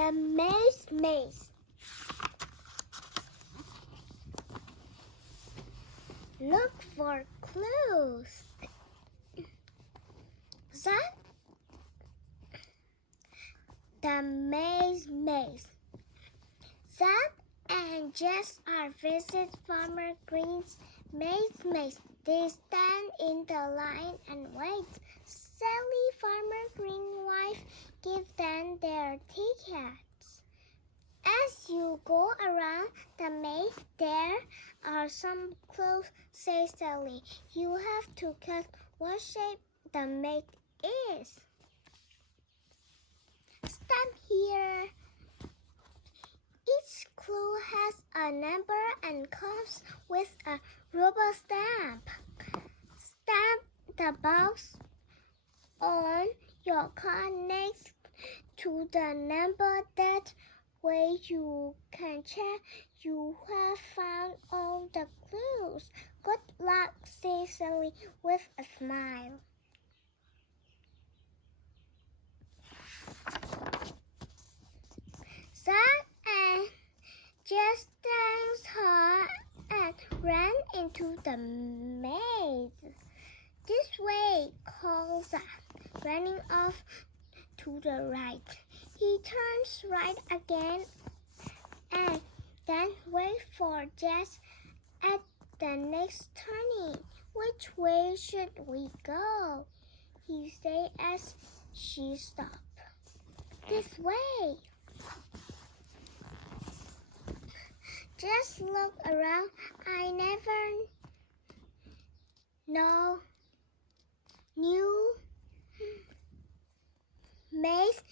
The maze. Look for clues. That the maze. Zach and Jess are visit Farmer Green's maze. They stand in the line and wait. Sally, Farmer Green's wife, gives them their tickets. As you go around the maze, there are some clues, says Sally. You have to guess what shape the maze is. Stand here. Each clue has a number and comes with a rubber stamp. Stamp the box on your card next to the number. That way you can check you have found all the clues. Good luck, says Sally with a smile. Zach and Jess thanked her and ran into the maze. This way, called Zach, running off to the right. He turns right again and then waits for Jess at the next turning. Which way should we go? He said as she stopped. This way. Just look around. I never knew maze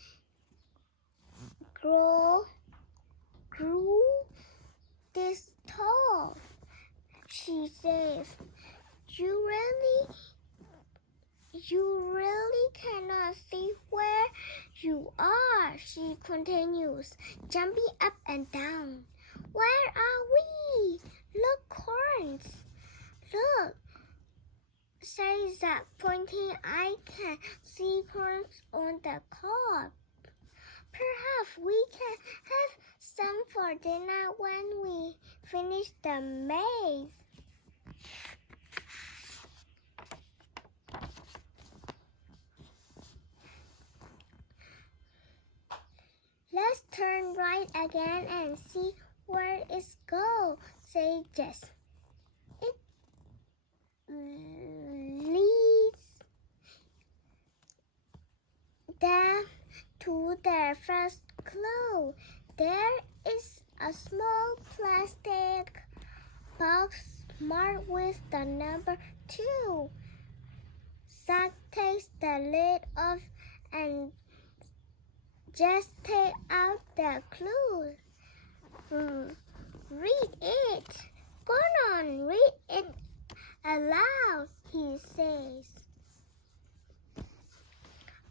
grew this tall. She says, You really cannot see where you are, she continues, jumping up and down. Where are we? Look, corns. Look, says Zach, pointing. I can see corns on the cob. Perhaps we can have some for dinner when we finish the maze. Let's turn right again and see where it goes, says Jess. It leads them to their first clue. There is a small plastic box marked with the number 2. Zach takes the lid off and just take out the clue. Read it. Go on, read it aloud, he says.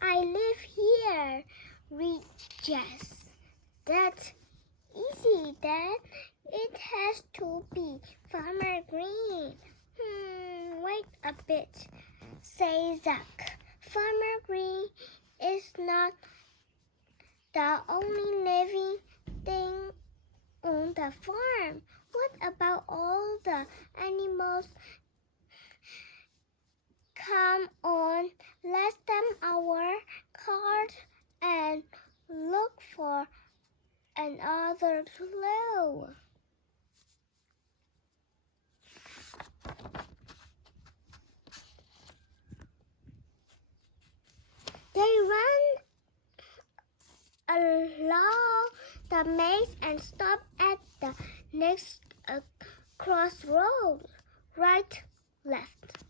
I live here, read Jess. That's easy, Dad. It has to be Farmer Green. Wait a bit, says Zach. Farmer Green is not the only living thing on the farm. What about all the animals? Come on, let's stamp our card and look for another clue. They run along the maze and stop at the next crossroad. Right, left.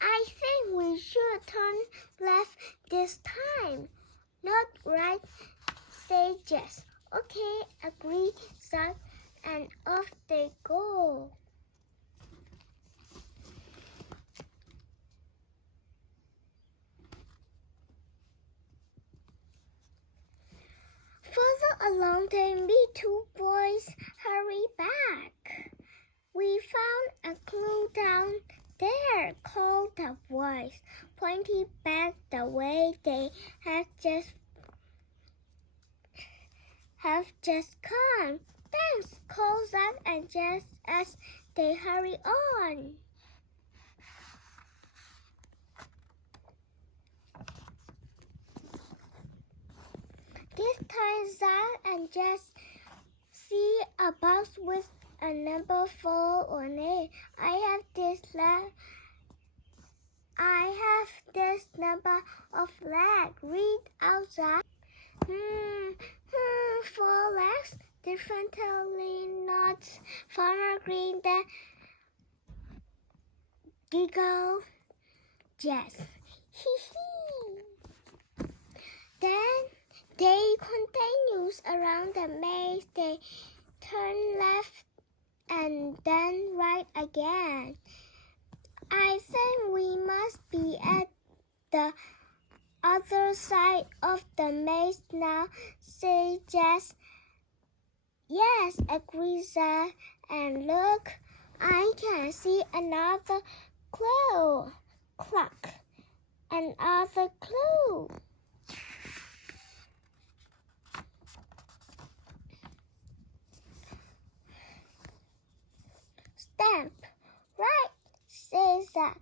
I think we should turn left this time. Not right, say Jess. Okay, agree, Zach, and off they go. Further along, they meet 2 boys. Hurry back. We found a clue down there, called the boys, pointing back the way they had just have just come. Thanks, called Zack and Jess as they hurry on. This time, Zack and Jess see a box with a number 4 on it. I have this number of legs. Read out Zack. 4 legs. Differently not Farmer Green the giggle. Yes. Then they continues around the maze. They turn left and then right again. I think we must be at the other side of the maze now, said Jess. Yes, agreed Zack. And look, I can see another clue. Clock. Another clue. Stamp. Right, says Zack.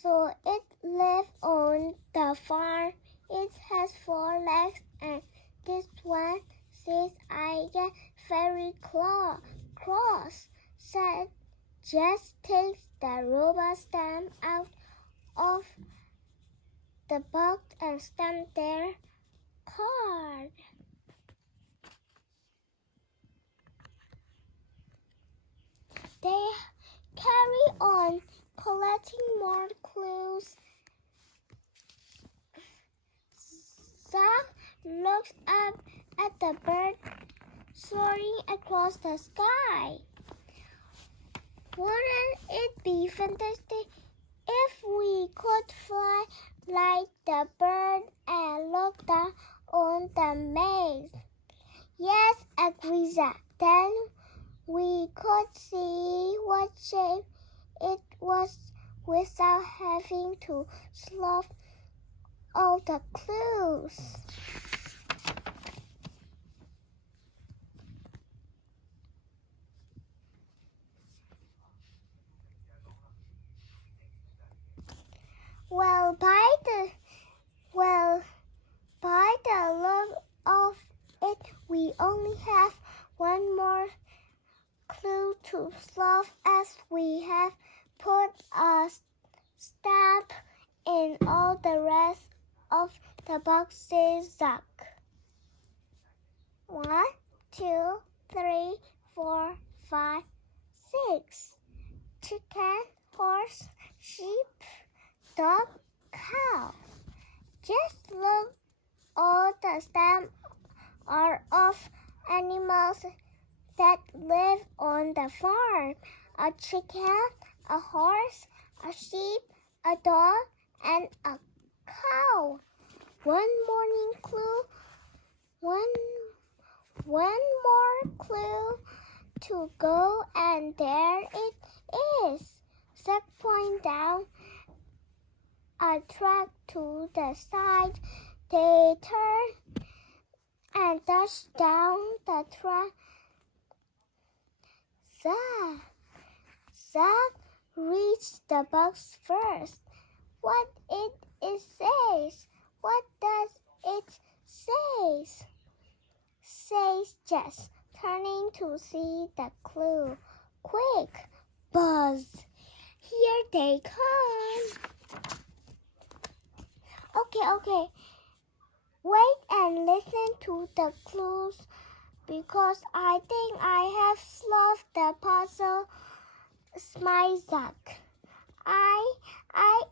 So it lives on the farm. It has 4 legs, and this one says I get very cross. Said Jess takes the rubber stamp out of the box and stamp their card. They carry on collecting more clues. Zack looks up at the bird soaring across the sky. Wouldn't it be fantastic if we could fly like the bird and look down on the maze? Yes, agreed Zack. Then we could see what shape it was without having to solve all the clues. Well, by the look of it, we only have one more clue to solve, as we have put a stamp in all the rest of the boxes. Zack. 1, 2, 3, 4, 5, 6. Chicken, horse, sheep, dog, cow. Just look, all the stamps are of animals that live on the farm. A chicken, a horse, a sheep, a dog, and a cow. One more clue to go, and there it is. Zack pointed down a track to the side. They turned and dashed down the track. Zack reached the box first. What it says? What does it say? Says Jess, turning to see the clue. Quick, buzz! Here they come. Okay. Wait and listen to the clues, because I think I have solved the puzzle, smiled Zack. I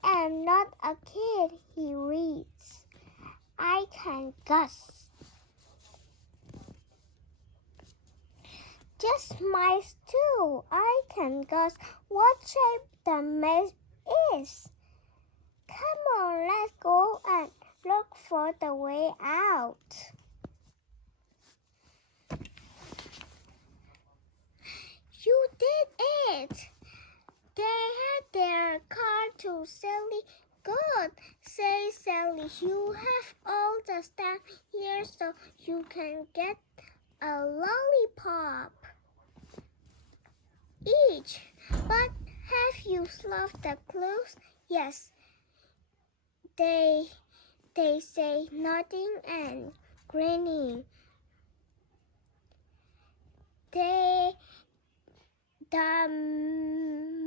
am not a kid, he reads. I can guess. Just mice too. I can guess what shape the maze is. Come on, let's go and look for the way out. You did it! They had their car to Sally. Good, says Sally. You have all the stuff here, so can get a lollipop each. But have you solved the clues? Yes. They say, nodding and grinning. The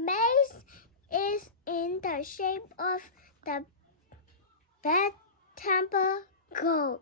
maze is in the shape of the bad temple goat.